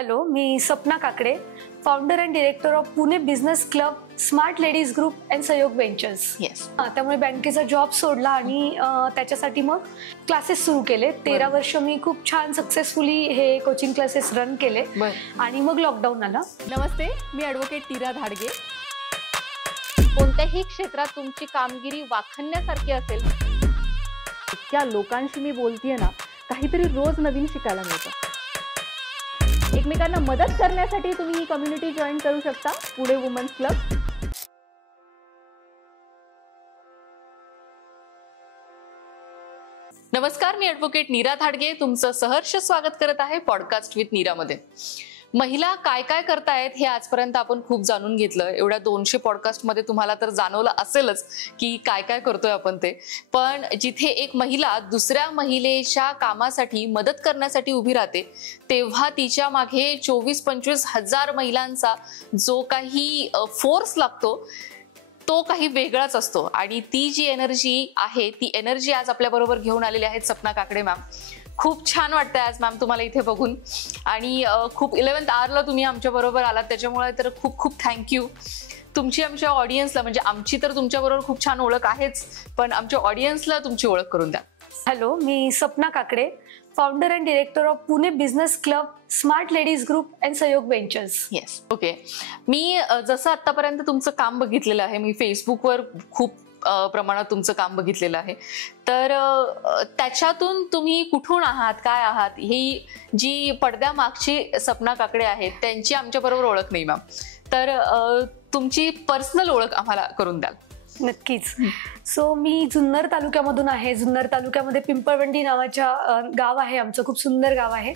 Hello, me Sapna Kakade, founder and director of Pune business club, smart ladies group and सहयोग ventures. Yes. त्यामुळे बँकेचा job सोडला आणि त्याच्यासाठी मग क्लासेस सुरू केले. 13 वर्ष मी खूप छान सक्सेसफुली हे कोचिंग क्लासेस रन केले आणि मग लॉकडाऊन आला. नमस्ते, मी ॲडव्होकेट नीरा धाडगे. कोणत्याही क्षेत्रात तुमची कामगिरी वाखाणण्यासारखी असेल, इतक्या लोकांशी मी बोलतेय ना, काहीतरी रोज नवीन शिकायला मिळतं. एकमेकांना मदत करण्यासाठी तुम्ही ही कम्युनिटी जॉईन करू शकता, पुणे वुमन्स क्लब. नमस्कार, मी ॲडव्होकेट नीरा धाडगे तुमचं सहर्ष स्वागत करत आहे पॉडकास्ट विथ नीरामध्ये. महिला काय काय करतायत हे आजपर्यंत आपण खूप जाणून घेतलं. एवढ्या 200 पॉडकास्टमध्ये तुम्हाला तर जाणवलं असेलच की काय काय करतोय आपण ते. पण जिथे एक महिला दुसऱ्या महिलेच्या कामासाठी मदत करण्यासाठी उभी राहते, तेव्हा तिच्या मागे 24-25 हजार महिलांचा जो काही फोर्स लागतो तो काही वेगळाच असतो. आणि ती जी एनर्जी आहे, ती एनर्जी आज आपल्या बरोबर घेऊन आलेली आहेत सपना काकडे मॅम. खूप छान वाटतंय आज मॅम तुम्हाला इथे बघून. आणि खूप 11th आवरला तुम्ही आमच्या बरोबर आलात, त्याच्यामुळे तर खूप खूप थँक्यू. तुमची आमच्या ऑडियन्सला, म्हणजे आमची तर तुमच्या बरोबर खूप छान ओळख आहेच, पण आमच्या ऑडियन्सला तुमची ओळख करून द्या. Hello, me Sapna Kakade, founder and director of Pune business club, smart ladies group and सहयोग वेंचर्स. येस. ओके. मी जसं आतापर्यंत तुमचं काम बघितलेलं आहे, मी फेसबुकवर खूप प्रमाणात तुमचं काम बघितलेलं आहे, तर त्याच्यातून तुम्ही कुठून आहात, काय आहात, ही जी पडद्यामागची सपना काकडे आहेत त्यांची आमच्या बरोबर ओळख नाही मॅम. तर तुमची पर्सनल ओळख आम्हाला करून द्याल. नक्कीच. सो मी जुन्नर तालुक्यामधून आहे. जुन्नर तालुक्यामध्ये पिंपळवंडी नावाच्या गाव आहे आमचं, खूप सुंदर गाव आहे.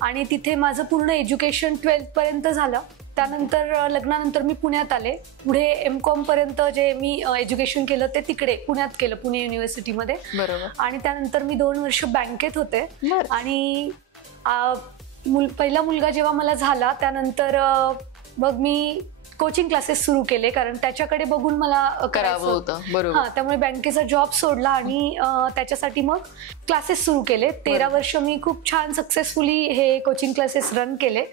आणि तिथे माझं पूर्ण एज्युकेशन 12th पर्यंत झालं. त्यानंतर लग्नानंतर मी पुण्यात आले. पुढे M.Com पर्यंत जे मी एज्युकेशन केलं ते तिकडे पुण्यात केलं, पुणे युनिव्हर्सिटीमध्ये. बरोबर. आणि त्यानंतर मी 2 वर्ष बँकेत होते. आणि पहिला मुलगा जेव्हा मला झाला त्यानंतर मग मी कोचिंग क्लासेस सुरू केले, कारण त्याच्याकडे बघून मला करावं होतं. बरोबर. त्यामुळे बँकेचा जॉब सोडला आणि त्याच्यासाठी मग क्लासेस सुरू केले. 13 वर्ष मी खूप छान सक्सेसफुली हे कोचिंग क्लासेस रन केले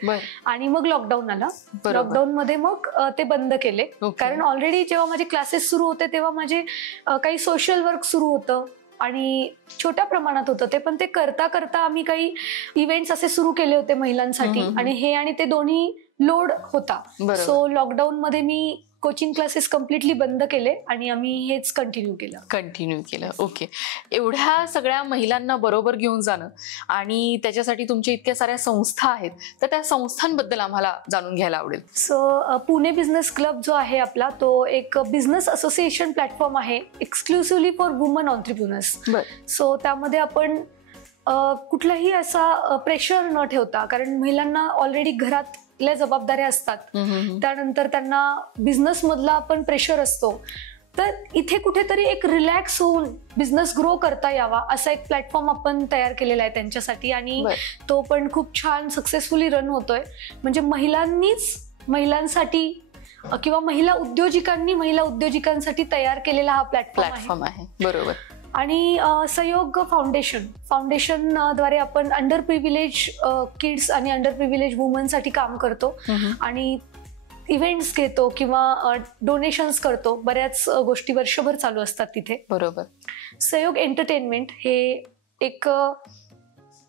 आणि मग लॉकडाऊन आला. लॉकडाऊन मध्ये मग ते बंद केले, कारण ऑलरेडी जेव्हा माझे क्लासेस सुरू होते तेव्हा माझे काही सोशल वर्क सुरू होतं आणि छोट्या प्रमाणात होतं ते, पण ते करता करता आम्ही काही इव्हेंट्स असे सुरू केले होते महिलांसाठी, आणि हे आणि ते दोन्ही लोड होता. सो लॉकडाऊन मध्ये मी कोचिंग क्लासेस कम्प्लिटली बंद केले आणि आम्ही हेच कंटिन्यू केलं. ओके. एवढ्या सगळ्या महिलांना बरोबर घेऊन जाणं आणि त्याच्यासाठी तुमच्या इतक्या साऱ्या संस्था आहेत, तर त्या संस्थांबद्दल आम्हाला जाणून घ्यायला आवडेल. सो पुणे बिझनेस क्लब जो आहे आपला, तो एक बिझनेस असोसिएशन प्लॅटफॉर्म आहे, एक्सक्लुसिव्हली फॉर वुमन ऑन्ट्रप्रिन्युअर्स. सो त्यामध्ये आपण कुठलाही असा प्रेशर न ठेवता, कारण महिलांना ऑलरेडी घरात जबाबदाऱ्या असतात, त्यानंतर त्यांना बिझनेस मधला पण प्रेशर असतो, तर इथे कुठेतरी एक रिलॅक्स होऊन बिझनेस ग्रो करता यावा असा एक प्लॅटफॉर्म आपण तयार केलेला आहे त्यांच्यासाठी. आणि तो पण खूप छान सक्सेसफुली रन होतोय. म्हणजे महिलांनीच महिलांसाठी किंवा महिला उद्योजिकांसाठी तयार केलेला हा प्लॅटफॉर्म आहे. बरोबर. आणि सहयोग फाउंडेशन द्वारे आपण अंडर प्रिव्हिलेज किड्स आणि अंडर प्रिव्हिलेज वुमनसाठी काम करतो आणि इव्हेंट्स घेतो किंवा डोनेशन्स करतो. बऱ्याच गोष्टी वर्षभर चालू असतात तिथे. बरोबर. सहयोग एंटरटेनमेंट हे एक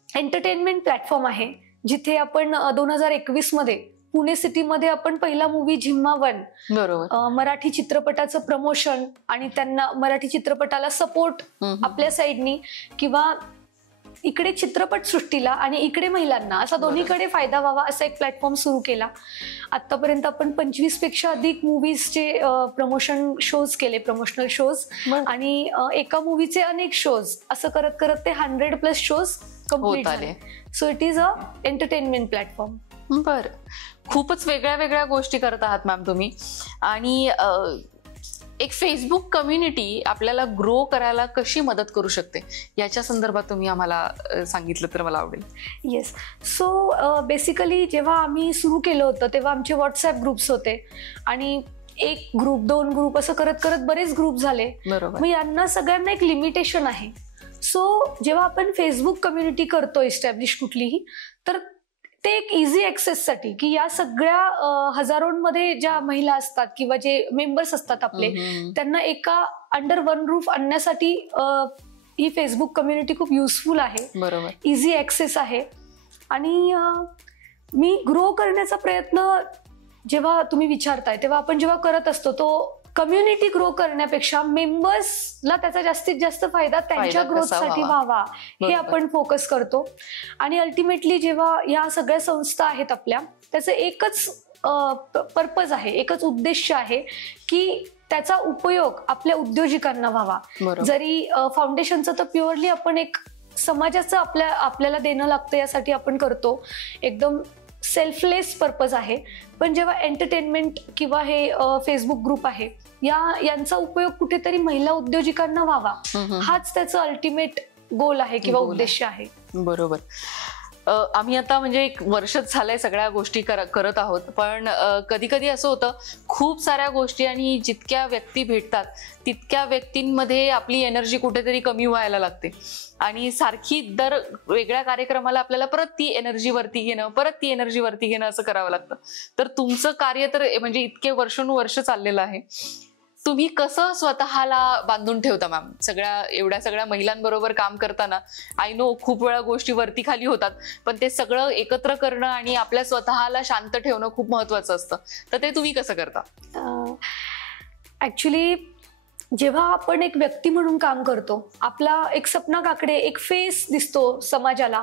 एंटरटेनमेंट प्लॅटफॉर्म आहे, जिथे आपण 2021 मध्ये पुणे सिटीमध्ये आपण पहिला मूवी झिम्मा 1, बरोबर, मराठी चित्रपटाचं प्रमोशन आणि त्यांना मराठी चित्रपटाला सपोर्ट आपल्या साईडनी किंवा इकडे चित्रपट सृष्टीला आणि इकडे महिलांना, असा दोन्हीकडे फायदा व्हावा असा एक प्लॅटफॉर्म सुरू केला. आतापर्यंत आपण 25 पेक्षा अधिक मूवीजचे प्रमोशन शोज केले, प्रमोशनल शोज, आणि एका मूवीचे अनेक शोज, असं करत करत ते 100+ शोज कम्प्लीट झाले. So it is a entertainment platform. बर. खूपच वेगळ्या वेगळ्या गोष्टी करत आहात मॅम तुम्ही. आणि एक फेसबुक कम्युनिटी आपल्याला ग्रो करायला कशी मदत करू शकते याच्या संदर्भात तुम्ही आम्हाला सांगितलं तर मला आवडेल. येस. सो बेसिकली जेव्हा आम्ही सुरू केलं होतं तेव्हा आमचे व्हॉट्सअप ग्रुप्स होते आणि 1 ग्रुप 2 ग्रुप असं करत करत बरेच ग्रुप झाले. मग यांना सगळ्यांना एक लिमिटेशन आहे. सो जेव्हा आपण फेसबुक कम्युनिटी करतो इस्टॅब्लिश कुठलीही, तर ते एक इझी ऍक्सेससाठी, की या सगळ्या हजारोंमध्ये ज्या महिला असतात किंवा जे मेंबर्स असतात आपले, त्यांना एका अंडर वन रूफ आणण्यासाठी ही फेसबुक कम्युनिटी खूप युजफुल आहे. बरोबर. इझी ऍक्सेस आहे. आणि मी ग्रो करण्याचा प्रयत्न जेव्हा तुम्ही विचारताय तेव्हा आपण जेव्हा करत असतो तो कम्युनिटी ग्रो करण्यापेक्षा मेंबर्सला त्याचा जास्तीत जास्त फायदा त्यांच्या ग्रोथसाठी व्हावा हे आपण फोकस करतो. आणि अल्टिमेटली जेव्हा या सगळ्या संस्था आहेत आपल्या, त्याचं एकच पर्पज आहे, एकच उद्देश आहे की त्याचा उपयोग आपल्या उद्योजकांना व्हावा. जरी फाउंडेशनचं तर प्युअरली आपण एक समाजाचं आपल्याला देणं लागतं यासाठी आपण करतो, एकदम सेल्फलेस पर्पज आहे. पण जेव्हा एंटरटेनमेंट किंवा हे फेसबुक ग्रुप आहे यांचा उपयोग कुठेतरी महिला उद्योजकांना व्हावा, हाच त्याचं अल्टिमेट गोल आहे किंवा उद्देश आहे. बरोबर. आम्ही आता म्हणजे एक वर्षच झालंय सगळ्या गोष्टी करत आहोत, पण कधी कधी असं होतं खूप साऱ्या गोष्टी आणि जितक्या व्यक्ती भेटतात तितक्या व्यक्तींमध्ये आपली एनर्जी कुठेतरी कमी व्हायला लागते आणि सारखी दर वेगळ्या कार्यक्रमाला आपल्याला परत ती एनर्जी वरती घेणं असं करावं लागतं. तर तुमचं कार्य तर म्हणजे इतके वर्षानुवर्ष चाललेलं आहे. तुम्ही कसं स्वतःला बांधून ठेवता मॅम? एवढ्या सगळ्या महिलांबरोबर काम करताना आय नो खूप वेळा गोष्टी वरती खाली होतात, पण ते सगळं एकत्र करणं आणि आपल्या स्वतःला शांत ठेवणं खूप महत्वाचं असतं. तर ते तुम्ही कसं करता? ऍक्च्युली जेव्हा आपण एक व्यक्ती म्हणून काम करतो, आपला एक सपना काकडे एक फेस दिसतो समाजाला,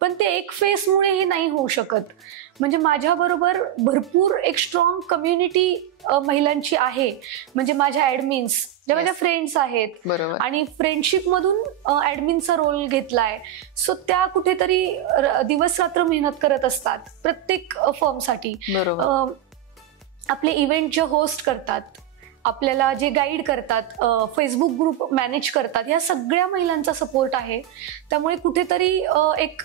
पण ते एक फेसमुळे हे नाही होऊ शकत. म्हणजे माझ्याबरोबर भरपूर एक स्ट्रॉंग कम्युनिटी महिलांची आहे. म्हणजे माझ्या ऍडमिन्स ज्या माझ्या फ्रेंड्स आहेत आणि फ्रेंडशिप मधून ऍडमिनचा रोल घेतलाय. सो त्या कुठेतरी दिवस रात्र मेहनत करत असतात प्रत्येक फर्मसाठी. आपले इव्हेंट जे होस्ट करतात, आपल्याला जे गाईड करतात, फेसबुक ग्रुप मॅनेज करतात, या सगळ्या महिलांचा सपोर्ट आहे. त्यामुळे कुठेतरी एक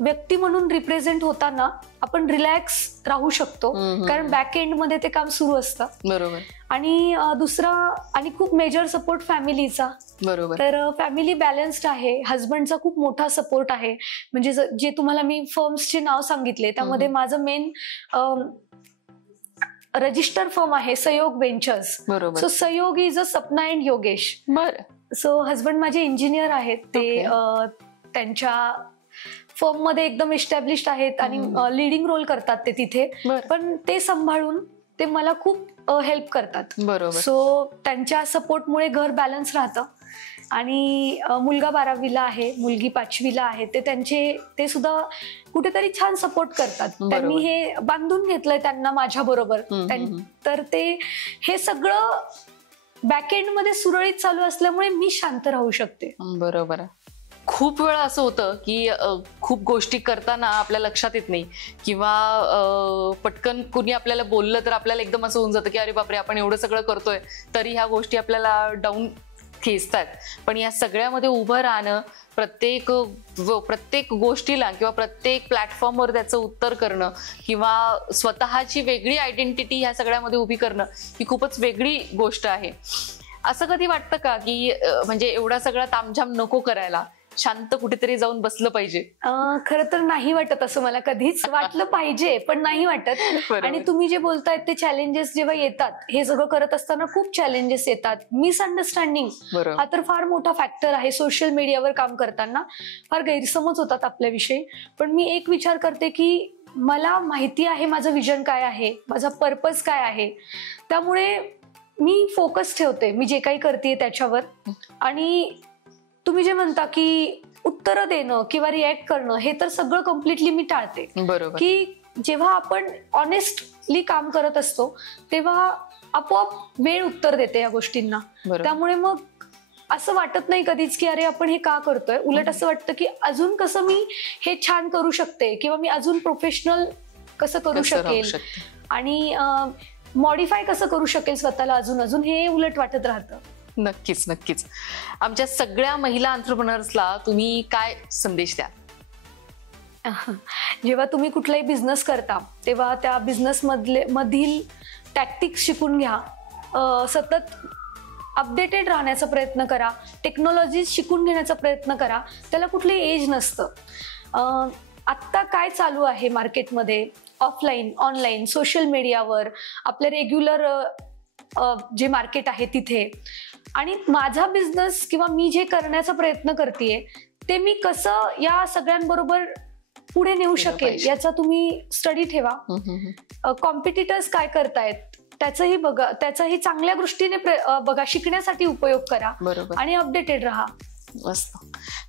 व्यक्ती म्हणून रिप्रेझेंट होताना आपण रिलॅक्स राहू शकतो, कारण बॅक एंड मध्ये ते काम सुरू असतं. बरोबर. आणि दुसरा आणि खूप मेजर सपोर्ट फॅमिलीचा. बरोबर. तर फॅमिली बॅलन्स्ड आहे. हजबंडचा खूप मोठा सपोर्ट आहे. म्हणजे जे तुम्हाला मी फर्म्सचे नाव सांगितले त्यामध्ये माझं मेन रजिस्टर फर्म आहे सहयोग वेंचर्स. सो सहयोग is a Sapna and Yogesh. So husband माझे इंजिनियर आहेत. ते त्यांच्या फर्म मध्ये एकदम एस्टॅब्लिश्ड आहेत आणि लिडिंग रोल करतात ते तिथे. पण ते सांभाळून ते मला खूप हेल्प करतात. सो त्यांच्या सपोर्टमुळे घर बॅलन्स राहतं. आणि मुलगा 12वीला आहे, मुलगी 5वीला आहे. ते सुद्धा कुठेतरी छान सपोर्ट करतात. त्यांनी हे बांधून घेतलंय त्यांना माझ्या बरोबर. तर ते हे सगळं बॅकएंड मध्ये सुरळीत चालू असल्यामुळे मी शांत राहू शकते. बरोबर. खूप वेळा असं होतं की खूप गोष्टी करताना आपल्या लक्षात येत नाही किंवा पटकन कुणी आपल्याला बोललं तर आपल्याला एकदम असं होऊन जातं की अरे बापरे, आपण एवढं सगळं करतोय तरी ह्या गोष्टी आपल्याला डाऊन खेचतात. पण या सगळ्यामध्ये उभं राहणं, प्रत्येक गोष्टीला किंवा प्रत्येक प्लॅटफॉर्मवर त्याचं उत्तर करणं किंवा स्वतःची वेगळी आयडेंटिटी ह्या सगळ्यामध्ये उभी करणं ही खूपच वेगळी गोष्ट आहे. असं कधी वाटतं का की म्हणजे एवढा सगळा तामझाम नको करायला, शांत कुठेतरी जाऊन बसलं पाहिजे? खरं तर नाही वाटत असं. मला कधीच वाटलं पाहिजे पण नाही वाटत. आणि तुम्ही जे बोलतायत ते चॅलेंजेस जेव्हा येतात, हे सगळं करत असताना खूप चॅलेंजेस येतात. मिसअंडरस्टँडिंग हा तर फार मोठा फॅक्टर आहे. सोशल मीडियावर काम करताना फार गैरसमज होतात आपल्याविषयी. पण मी एक विचार करते की मला माहिती आहे माझं विजन काय आहे, माझा पर्पज काय आहे. त्यामुळे मी फोकस ठेवते मी जे काही करते त्याच्यावर. आणि तुम्ही जे म्हणता की उत्तरं देणं किंवा रिॲक्ट करणं, हे तर सगळं कम्प्लिटली मी टाळते. की जेव्हा आपण ऑनेस्टली काम करत असतो तेव्हा आपोआप वेळ उत्तर देते या गोष्टींना. त्यामुळे मग असं वाटत नाही कधीच की अरे आपण हे का करतोय. उलट असं वाटतं की अजून कसं मी हे छान करू शकते किंवा मी अजून प्रोफेशनल कसं करू शकेल आणि मॉडिफाय कसं करू शकेल स्वतःला अजून हे उलट वाटत राहतं. नक्कीच नक्कीच. आमच्या सगळ्या महिला एंटरप्रेन्योर्सला तुम्ही काय संदेश द्या? जेव्हा तुम्ही कुठलाही बिझनेस करता तेव्हा त्या बिझनेस मधील टॅक्टिक्स शिकून घ्या. सतत अपडेटेड राहण्याचा प्रयत्न करा. टेक्नॉलॉजी शिकून घेण्याचा प्रयत्न करा. त्याला कुठली एज नसतं. आत्ता काय चालू आहे मार्केटमध्ये, ऑफलाईन ऑनलाईन सोशल मीडियावर, आपलं रेग्युलर जे मार्केट आहे तिथे, आणि माझा बिझनेस किंवा मी जे करण्याचा प्रयत्न करतेय ते मी कसं या सगळ्यांबरोबर पुढे नेऊ शकेल याचा तुम्ही स्टडी ठेवा. कॉम्पिटिटर्स काय करतायत त्याचंही बघा, त्याचाही चांगल्या दृष्टीने बघा, शिकण्यासाठी उपयोग करा आणि अपडेटेड राहा. मस्त.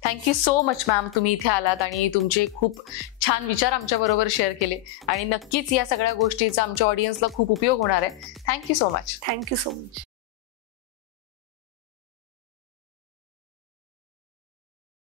थँक्यू सो मच मॅम, तुम्ही इथे आलात आणि तुमचे खूप छान विचार आमच्या बरोबर शेअर केले आणि नक्कीच या सगळ्या गोष्टीचा आमच्या ऑडियन्सला खूप उपयोग होणार आहे. Thank you so much. Thank you so much.